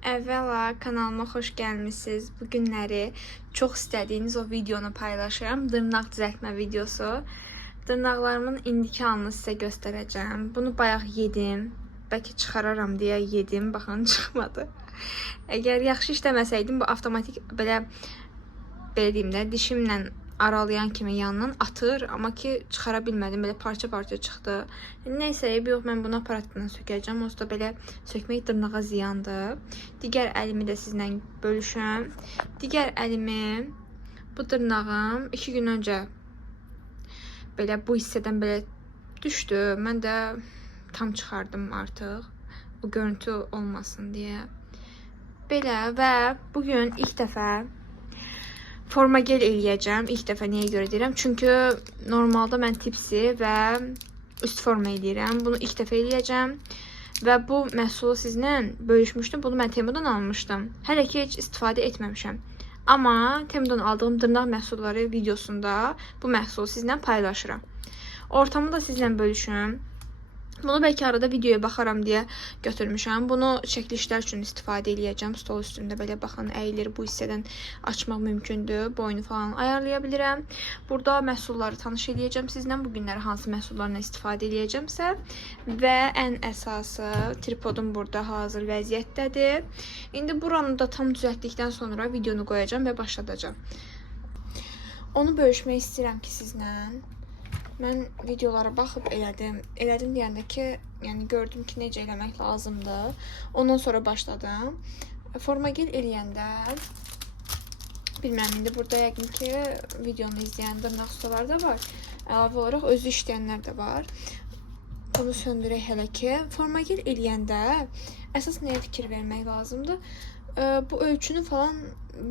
Əvvəla kanalıma xoş gəlmisiniz. Bu günləri çox istədiyiniz o videonu paylaşıram. Dırnaq düzəltmə videosu. Dırnaqlarımın indiki halını sizə göstərəcəm. Bunu bayaq yedim. Bəlkə çıxararam deyə yedim. Baxın, çıxmadı. Əgər yaxşı işləməsəydim, bu avtomatik belə deyim də, dişimlə aralayan kimi yandan atır, amma ki çıxara bilmədim, belə parça-parça çıxdı. Nəysə, yox, mən bunu aparatla sökəcəm, onsuz da belə sökmək dırnağa ziyandır. Digər əlimi də sizlə bölüşəm. Digər əlimi, bu dırnağım 2 gün öncə belə bu hissədən belə düşdü. Mən də tam çıxardım artıq, o görüntü olmasın deyə. Belə və bugün ilk dəfə forma gel eləyəcəm. İlk dəfə niyə görə deyirəm? Çünki normalda mən tipsi və üst forma eləyirəm. Bunu ilk dəfə eləyəcəm. Və bu məhsulu sizlə bölüşmüşdüm. Bunu mən Temu'dan almışdım. Hələ ki heç istifadə etməmişəm. Amma Temu'dan aldığım dırnaq məhsulları videosunda bu məhsulu sizlə paylaşıram. Ortamı da sizlə bölüşüm. Bunu bəlkə arada videoya baxaram deyə götürmüşəm. Bunu çəkilişlər üçün istifadə edəcəm. Stol üstündə belə baxın, əyilir, bu hissədən açmaq mümkündür. Boynu falan ayarlaya bilirəm. Burada məhsulları tanış edəcəm sizlə. Bu günləri hansı məhsullarla istifadə edəcəmsə və ən əsası tripodum burada hazır vəziyyətdədir. İndi buranı da tam düzəltdikdən sonra videonu qoyacağam və başladacağam. Onu bölüşmək istəyirəm ki sizlə. Mən videolara baxıb elədim. Elədim deyəndə ki, yəni gördüm ki, necə eləmək lazımdır. Ondan sonra başladım. Forma gel eləyəndə, bilməm, indi burada yəqin ki, videonu izləyən dırnaq ustaları da var. Əlavə olaraq özü işləyənlər də var. Bunu söndürək hələ ki. Forma gel eləyəndə əsas nəyə fikir vermək lazımdır? Bu ölçünü falan,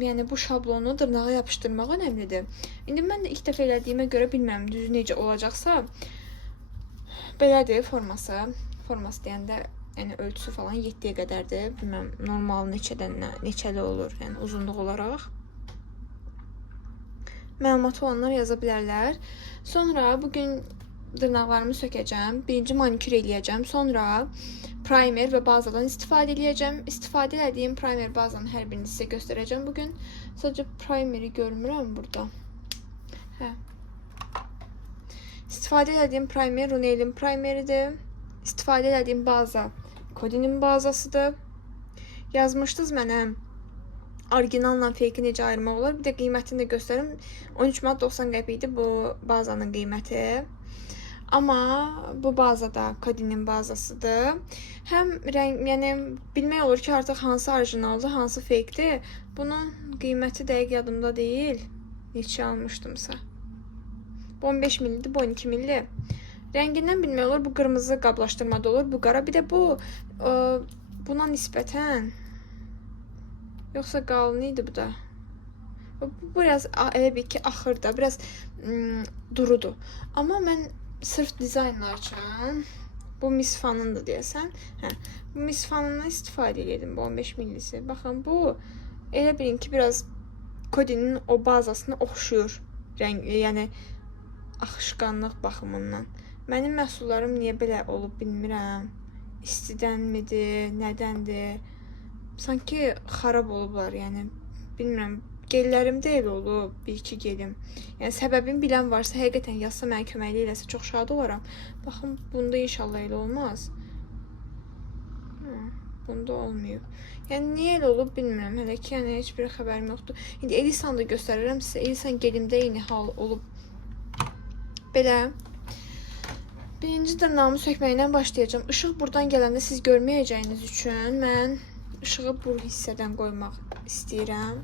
yəni bu şablonu dırnağa yapışdırmaq önəmlidir. İndi mən də ilk dəfə elədiyimə görə bilmirəm düzü necə olacaqsa, belədir forması. Forması deyəndə, yəni ölçüsü falan 7-yə qədərdir. Bilməm, normal neçəli olur, yəni uzunluq olaraq. Məlumatı olanlar yaza bilərlər. Sonra bugün dırnaqlarımı sökəcəm. Birinci manikür eləyəcəm. Sonra primer və bazadan istifadə edəcəm. İstifadə etdiyim primer bazanın hər birini sizə göstərəcəm bugün. Sadəcə primeri görmürəm burada. Hə. İstifadə etdiyim primer Runel'in primeridir. İstifadə etdiyim baza Cody'nin bazasıdır. Yazmışdınız mənə orijinalla fake necə ayırmaq olar. Bir də qiymətini də göstərim. 13 manat 90 qəpikdir bu bazanın qiyməti. Amma bu bazada Cody'nin bazasıdır. Həm rəng, yəni bilmək olur ki, artıq hansı orijinaldır, hansı fake'dir. Bunun qiyməti dəqiq yadımda deyil. Neçə almışdımsa. Bu 15 millidir, bu 12 milli. Rəngindən bilmək olur, bu qırmızı qablaşdırmada olur, bu qara. Bir də bu buna nisbətən yoxsa qalın idi bu da. Bu biraz elə bir ki, axır da, biraz durudur. Amma mən sırf dizaynlar üçün bu misfanındır deyəsən. Hə, bu misfanından istifadə edirdim, bu 15 millisi. Baxın, bu elə bilin ki, biraz Cody'nin o bazasını oxşuyur. Yəni axışqanlıq baxımından. Mənim məhsullarım niyə belə olub bilmirəm. İstidənmidir, nədəndir? Sanki xarab olublar, yəni bilmirəm. Gellərim də elə olub, bir-iki gelim. Yəni səbəbini bilən varsa, həqiqətən yazsa mənə köməkli eləsə çox şad olaram. Baxın, bunda inşallah elə olmaz. Bunda olmuyor. Yəni niyə elə olub bilmirəm. Hələ ki, yəni heç bir xəbərim yoxdur. İndi Elisan'ı da göstərirəm sizə. Elisan gelimdə eyni hal olub. Belə. Birinci dırnağımı sökməklə başlayacağım. Işıq buradan gələndə siz görməyəcəyiniz üçün mən ışığı bu hissədən qoymaq istəyirəm.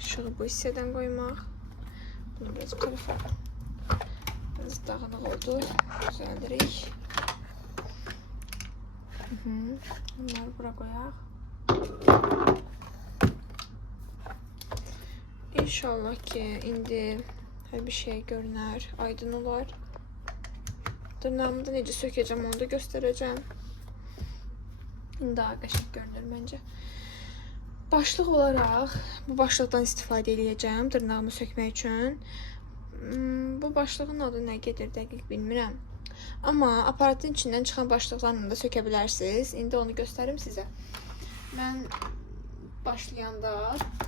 Işığı bu hissədən qoymaq. Bunu biraz tarafa. Biraz dağınıq oldu. Düzəldirik. Bunları bura qoyaq. İnşallah ki, indi hər bir şey görünər, aydın olar. Dırnağımı da necə sökəcəm, onu da göstərəcəm. İndi daha qəşəng görünür məncə. Başlıq olaraq bu başlıqdan istifadə edəcəm dırnağımı sökmək üçün. Bu başlığın adı nə gedir dəqiq bilmirəm. Amma aparatın içindən çıxan başlıqlarla da sökə bilərsiniz. İndi onu göstərim sizə. Mən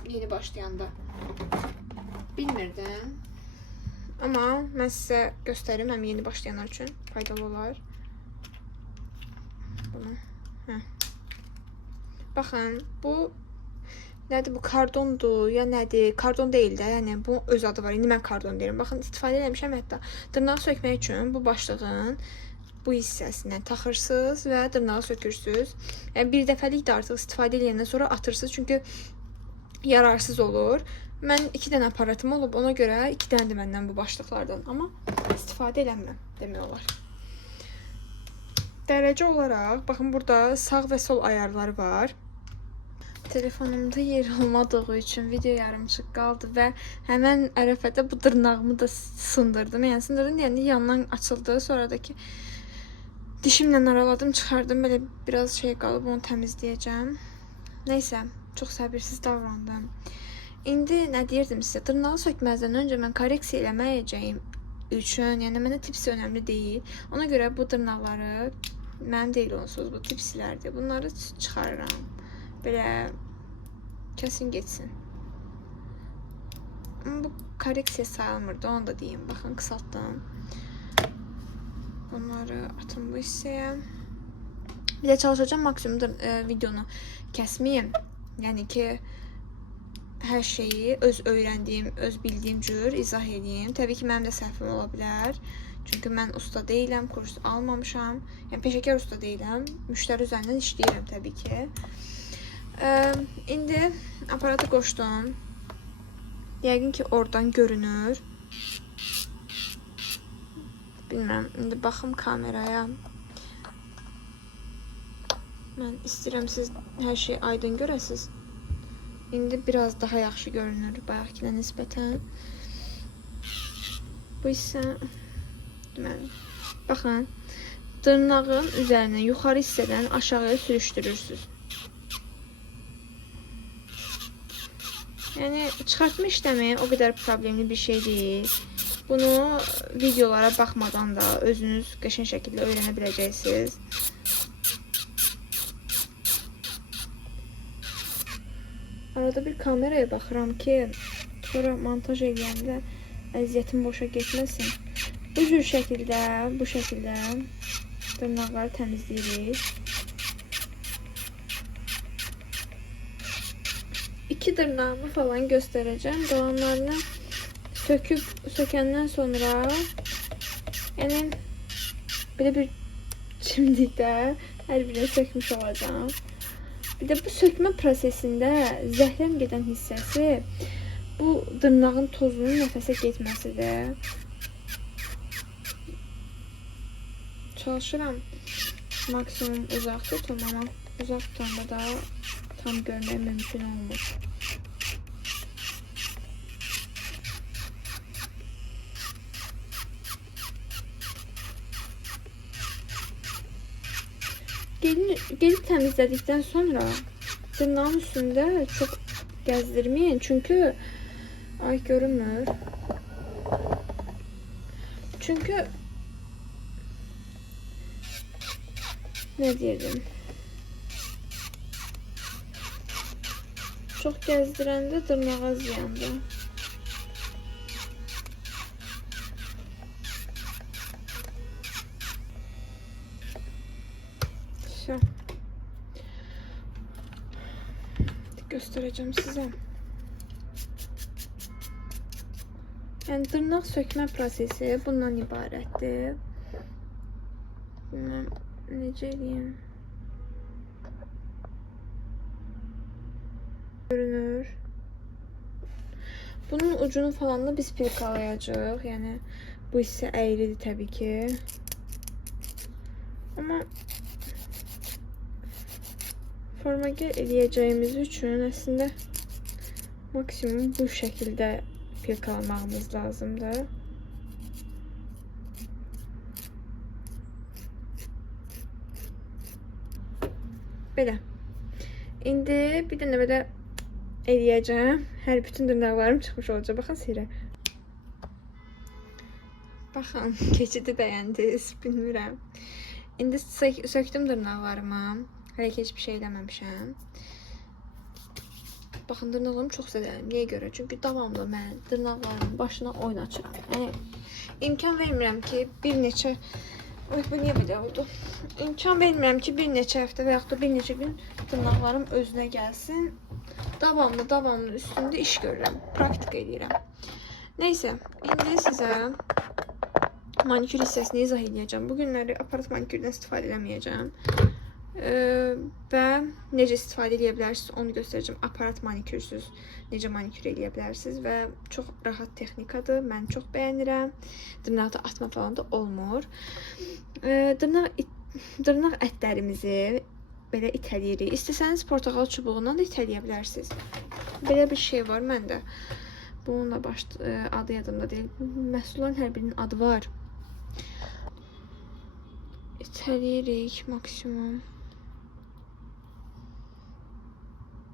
yeni başlayanda bilmirdim. Amma mən sizə göstərim, həm yeni başlayanlar üçün faydalı olar. Bunu. Baxın, bu nədir, bu kardondur ya nədir? Kardon deyil də, yəni bu öz adı var. İndi mən kardon deyirəm. Baxın, istifadə etmişəm hətta. Dırnağı sökmək üçün bu başlığın bu hissəsindən taxırsınız və dırnağı sökürsünüz. Yəni bir dəfəlik də artıq istifadə edəndən sonra atırsınız, çünki yararsız olur. Mən 2 dənə aparatım olub, ona görə 2 dənədir məndən bu başlıqlardan, amma istifadə eləmirəm demək olar. Dərəcə olaraq, baxın burada sağ və sol ayarları var. Telefonumda yer olmadığı üçün video yarımçıq qaldı və həmən ərəfədə bu dırnağımı da sındırdım. Yəni sındırdım, yəni yandan açıldı. Sonra da ki dişimlə araladım, çıxardım. Belə biraz şey qalıb, onu təmizləyəcəm. Nəysə, çox səbirsiz davrandım. İndi nə deyirdim sizə? Dırnağı sökməzdən öncə mən korreksiya eləməyəcəyim üçün, yəni mənə tipsi önəmli deyil. Ona görə bu dırnaqları mənim deyil onsuz, bu tipsilərdir. Bunları çıxarıram. Belə kəsin geçsin. Amma bu korreksiya sayılmırdı, onu da deyim. Baxın, qısaltdım. Bunları atım bu hissəyə. Bir də çalışacağım maksimum videonu kəsməyim. Yəni ki, hər şeyi öz öyrəndiyim, öz bildiyim cür izah edeyim. Təbii ki, mənim də səhvim ola bilər. Çünki mən usta deyiləm, kurs almamışam. Yəni peşəkar usta deyiləm. Müştəri üzərindən işləyirəm təbii ki. İndi aparatı qoşdum. Yəqin ki, oradan görünür. Bilmirəm, indi baxım kameraya. Mən istəyirəm siz hər şeyi aydın görəsiniz. İndi biraz daha yaxşı görünür bayaqkinə nisbətən. Bu isə deməli, baxın, dırnağın üzərinə yuxarı hissədən aşağıya sürüşdürürsünüz. Yəni çıxartma işləmi o qədər problemli bir şey deyil. Bunu videolara baxmadan da özünüz qəşəng şəkildə öyrənə biləcəksiniz. Arada bir kameraya baxıram ki, sonra montaj edəndə əziyyətim boşa getməsin. Bu cür şəkildə, bu şəkildə dırnaqları təmizləyirik. 2 dırnağımı falan göstərəcəm. Qalanlarını sökəndən sonra, yəni belə bir çimdikdə hər birini sökmüş olacağım. Bir də bu sökmə prosesində zəhləm gedən hissəsi bu dırnağın tozunun nəfəsə getməsidir. Çalışıram maksimum uzaq tutum, amma uzaq tutanda da tam görmək mümkün olmur. Gelip təmizlədikdən sonra dırnağın üstündə çox gəzdirməyin, çünki ay görünmür. Çünki nə deyirdim? Çox gəzdirəndə dırnağa ziyandır. Göstereceğim size. Yani dırnaq sökmə prosesi bundan ibarətdir. Necə eləyim? Görünür. Bunun ucunu falan da biz pirkalayacağıq. Yəni bu hissə əyridir təbii ki. Amma formager eləyəcəyimiz üçün əslində maksimum bu şəkildə pirkalamağımız lazımdır. Belə. İndi bir dənə belə eləyəcəm. Hər bütün dırnaqlarım çıxmış olacaq. Baxın sirə. Baxın, keçidi bəyəndiniz, bilmirəm. İndi söktüm dırnaqlarımı. Hələ ki heç bir şey eləməmişəm. baxın, dırnaqlarımı çox sevirəm. Niyə görə? Çünki davamlı mən dırnaqlarımın başına oyun açıram. Yəni imkan vermirəm ki, bir neçə Oy, bu niyə belə oldu? İmkan vermirəm ki, bir neçə həftə və yaxud da bir neçə gün dırnaqlarım özünə gəlsin. Davamlı üstündə iş görürəm, praktika edirəm. Neysə, indi sizə manikür hissəsini izah edəcəm. Bu günləri aparat manikürdən istifadə eləməyəcəm. Və necə istifadə edə bilərsiniz onu göstərəcəm. Aparat manikürsüz necə manikür edə bilərsiniz və çox rahat texnikadır. Mən çox bəyənirəm. Dırnaqda atma falan da olmur. Dırnaq ətlərimizi belə itələyirik. İstəsəniz portağal çubuğundan da itələyə bilərsiniz. Belə bir şey var məndə. Bunun da adı yadımda deyil. Məhsulların hər birinin adı var. İtələyirik maksimum.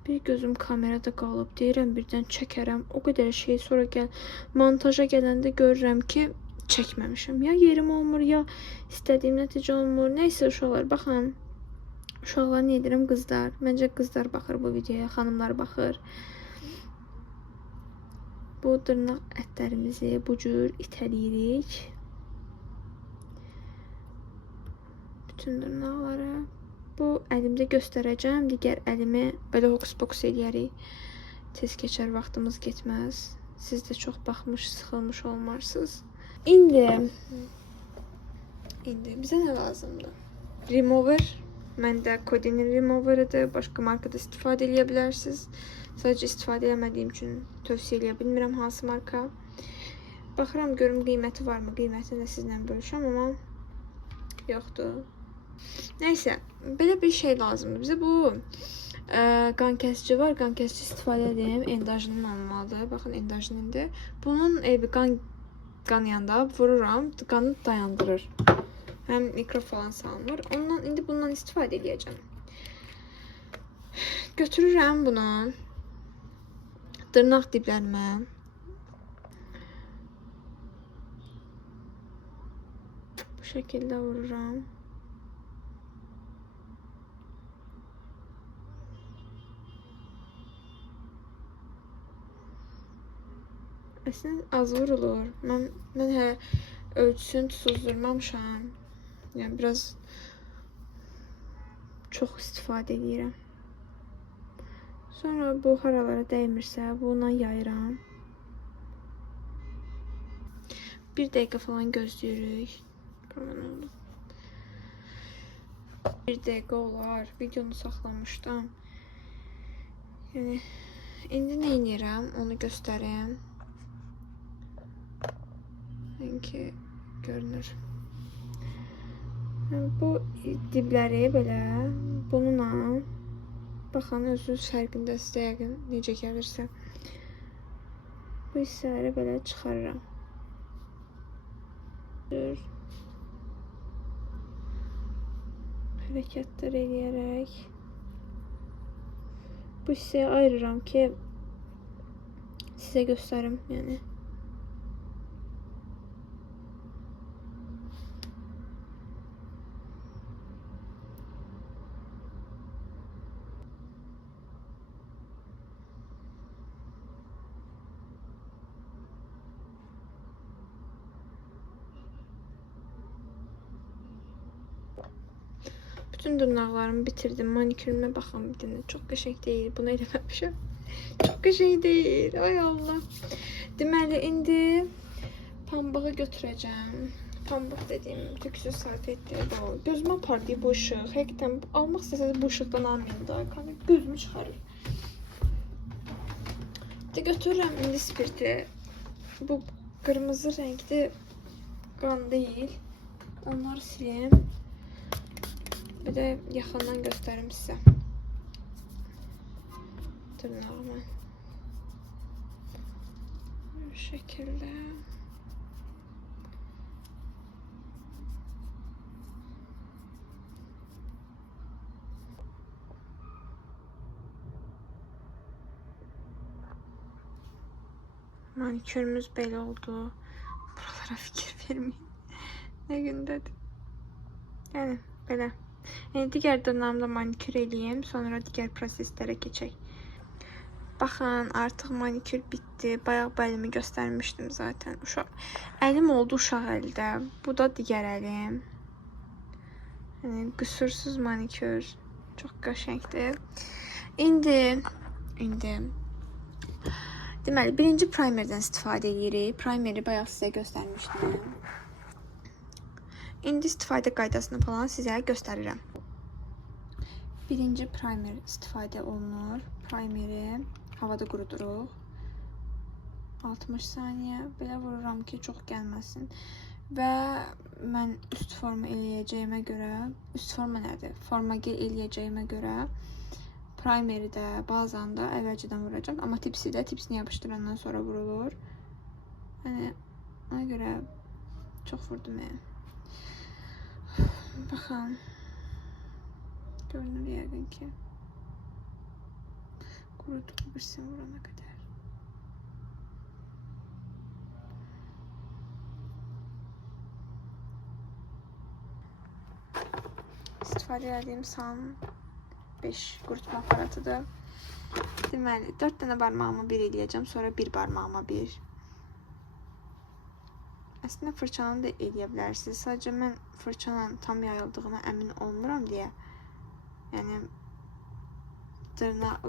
Bir gözüm kamerada qalıb, deyirəm birdən çəkərəm. O qədər şey sonra montaja gələndə görürəm ki, çəkməmişəm. Ya yerim olmur, ya istədiyim nəticə olmur. Nəysə uşaqlar, baxın. Uşaqlar nə edirəm? Qızlar. Məncə qızlar baxır bu videoya, xanımlar baxır. Bu dırnaq ətlərimizi bu cür itələyirik. Bütün dırnaqları. Bu əlimdə göstərəcəm. Digər əlimi belə hokus-pokus eləyərik. Tez keçər, vaxtımız getməz. Siz də çox baxmış, sıxılmış olmarsınız. İndi bizə nə lazımdır? Remover. Məndə Code'nin removeridir. Başqa markada istifadə edə bilərsiniz. Sadəcə istifadə eləmədiyim üçün tövsiyə edə bilmirəm hansı marka. Baxıram, görüm qiyməti varmı? Qiymətini də sizlə bölüşəm, amma yoxdur. Nəysə, belə bir şey lazımdır. Bizə bu qan kəsici var. Qan kəsici istifadə edeyim. Endajinin olmalıdır. Baxın, endajindir. Bunun qanayanda vururam, qanı dayandırır. Həm mikro falan salınır. Ondan indi bundan istifadə edəcəm. Götürürəm bunu dırnaq diblərimə. Bu şəkildə vururam. Əslində az vurulur. Mən hələ ölçüsünü tutuzdurmamışam. Yəni biraz çox istifadə edirəm. Sonra bu haralara dəymirsə, bununla yayıram. Bir dəqiqə falan gözləyirik. Bir dəqiqə olar. Videonu saxlamışdım. Yəni indi nə edirəm, onu göstəreyim. Sanki görünür. Bu dibləri belə bununla baxın, özünüz fərqindəsiz yəqin necə gəlirsə. Bu hissələri belə çıxarıram. Hərəkətlər eləyərək bu hissəyə ayırıram ki sizə göstərim, yəni. Bütün dırnaqlarımı bitirdim. Manikürümə baxın bir dənə. Çox qəşəng deyil. Bunu eləməmişəm. Çox qəşəng deyil. Ay Allah. Deməli, indi pambığı götürəcəm. Pambıq dediyim tüksüz salfetdir. Gözümə apardı bu ışıq. Həqiqətən almaq istəsəniz bu ışıqdan almayın da. Gözümü çıxarır. Götürürəm indi spirti. Bu qırmızı rəngli qan deyil. Onları sileyim. Bir də yaxından göstərim sizə dırnağımı. Bu şəkildə. Manikürümüz belə oldu. Buralara fikir verməyin. Nə gündədir. Yəni, belə. Digər dırnağımda manikür eləyim, sonra digər proseslərə keçək. Baxın, artıq manikür bitdi. Bayaq əlimi göstərmişdim zaten. Əlim oldu uşaq əldə. Bu da digər əlim. Yəni qüsursuz manikür. Çox qəşəngdir. İndi deməli, birinci primerdən istifadə edirik. Primeri bayaq sizə göstərmişdim. İndi istifadə qaydasını falan sizə göstərirəm. Birinci primer istifadə olunur. Primeri havada quruduruq. 60 saniyə. Belə vururam ki, çox gəlməsin. Və mən üst forma eləyəcəyimə görə, üst forma nədir? Forma gel eləyəcəyimə görə primeri də, bazanı da əvvəlcədən vuracağım. Amma tipsini yapışdırandan sonra vurulur. Yəni, ona görə çox vurdum yəni. Baxın. Görünür yəqin ki. Qurudum birsin vurana qədər. İstifadə edədiyim San 5 qurutma aparatıdır. Deməli, 4 dənə barmağımı bir eləyəcəm, sonra bir barmağıma bir. Əslində fırçanı da eləyə bilərsiniz. Sadəcə mən fırçanın tam yayıldığına əmin olmuram deyə. Yəni,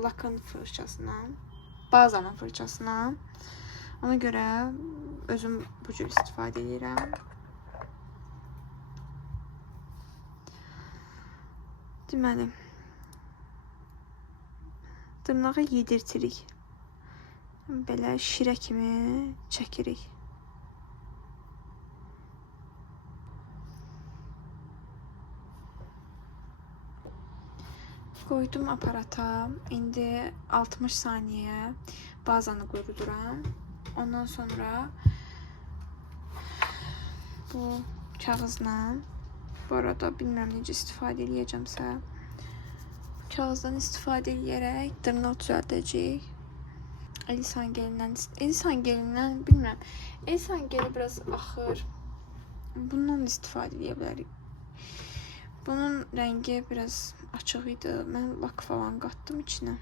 lakın fırçasına, bazanın fırçasına. Ona görə özüm bu cür istifadə edirəm. Deməli, dırnağı yedirtirik. Belə şirə kimi çəkirik. Qoydum aparata. İndi 60 saniyə bazanı quruduram. Ondan sonra bu kağızla, bu arada bilmirəm necə istifadə edəcəmsə, kağızdan istifadə edərək dırnaq düzəldəcəyik. Elisan gelindən bilmirəm. Elisan geli biraz axır. Bundan istifadə edə bilərik. Bunun rəngi biraz açıq idi. Mən lak falan qatdım içinə.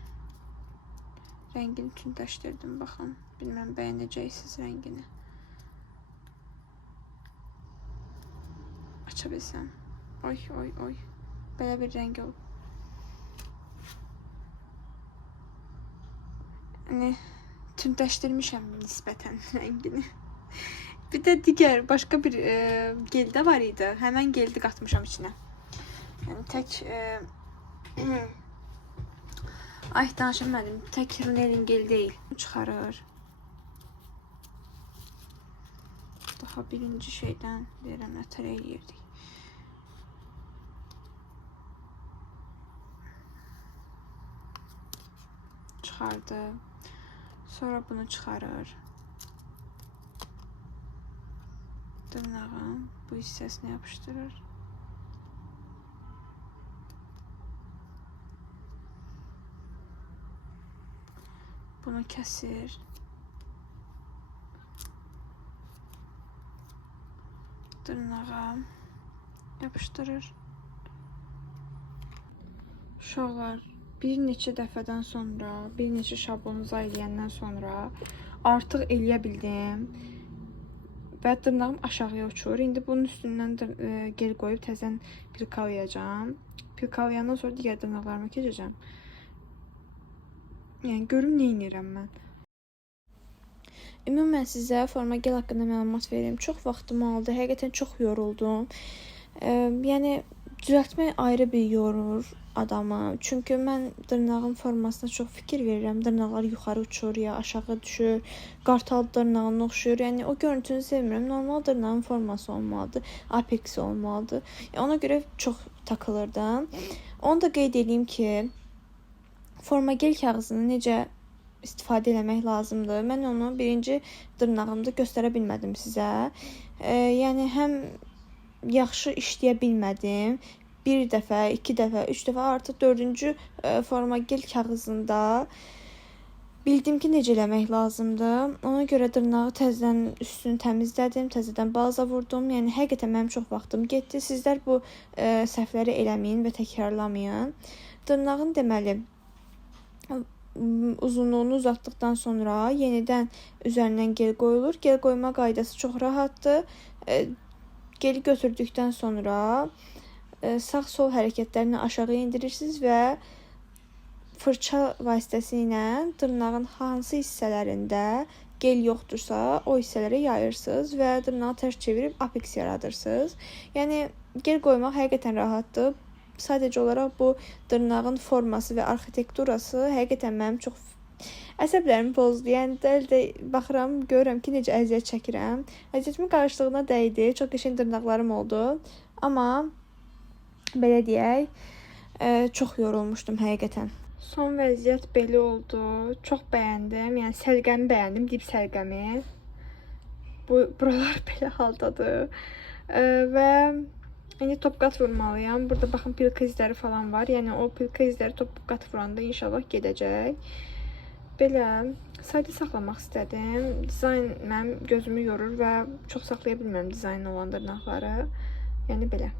Rəngini tündləşdirdim, baxın. Bilmirəm, bəyənəcəksiniz rəngini. Aça bilsəm. Oy. Belə bir rəng olub. Yəni, tündləşdirmişəm nisbətən rəngini. Bir də digər, başqa bir gel də var idi. Həmən geldi qatmışam içinə. Yəni, tək... Ay, danışamadım. Tək Runelin gel deyil. Çıxarır. Daha birinci şeydən verəm, nətər eləyirdik. Çıxardı. Sonra bunu çıxarır. Dırnağın bu hissəsini yapışdırır. Bunu kəsir. Dırnağa yapışdırır. Uşaqlar, bir neçə dəfədən sonra, bir neçə şablonuza eləyəndən sonra artıq eləyə bildim. Və dırnağım aşağıya uçur. İndi bunun üstündən gel qoyub təzən pilkalayacağım. Pilkalayandan sonra digər dırnaqlarıma keçəcəm. Yəni, görüm nə edirəm mən. Ümumən sizə forma gel haqqında məlumat verim. Çox vaxtımı aldı. Həqiqətən çox yoruldum. Yəni, düzəltmək ayrı bir yorur adamı. Çünki mən dırnağın formasına çox fikir verirəm. Dırnaqlar yuxarı uçur ya aşağı düşür. Qartal dırnağına oxşuyur. Yəni, o görüntünü sevmirəm. Normal dırnağın forması olmalıdır. Apex olmalıdır. Ona görə çox takılırdım. Onu da qeyd edeyim ki, forma gel kağızını necə istifadə eləmək lazımdır. Mən onu birinci dırnağımda göstərə bilmədim sizə. Yəni, həm yaxşı işləyə bilmədim. Bir dəfə, 2 dəfə, 3 dəfə, artıq 4-cü forma gel kağızında bildim ki, necə eləmək lazımdır. Ona görə dırnağı təzədən üstünü təmizlədim, təzədən baza vurdum. Yəni, həqiqətən mənim çox vaxtım getdi. Sizlər bu səhvləri eləməyin və təkrarlamayın. Dırnağın deməli, uzunluğunu uzatdıqdan sonra yenidən üzərindən gel qoyulur. Gel qoyma qaydası çox rahatdır. Geli götürdükdən sonra sağ-sol hərəkətlərini aşağı indirirsiniz və fırça vasitəsilə dırnağın hansı hissələrində gel yoxdursa, o hissələrə yayırsınız və dırnağı tərs çevirib apex yaradırsınız. Yəni gel qoymaq həqiqətən rahatdır. Sadəcə olaraq bu dırnağın forması və arxitekturası həqiqətən mənim çox əsəblərimi pozdu. Yəni də baxıram, görürəm ki, necə əziyyət çəkirəm. Əziyyətimin qarşılığına dəydi. Çox qəşəng dırnaqlarım oldu. Amma belə deyək, çox yorulmuşdum həqiqətən. Son vəziyyət belə oldu. Çox bəyəndim. Yəni səlqəmi bəyəndim, dip səlqəmi. Buralar belə haldadır. Və indi top qat vurmalıyam. Burada baxın pilka izləri falan var. Yəni o pilka izləri top qat vuranda inşallah gedəcək. Belə sadə saxlamaq istədim. Dizayn mənim gözümü yorur və çox saxlaya bilmirəm dizayn olan dırnaqları. Yəni belə.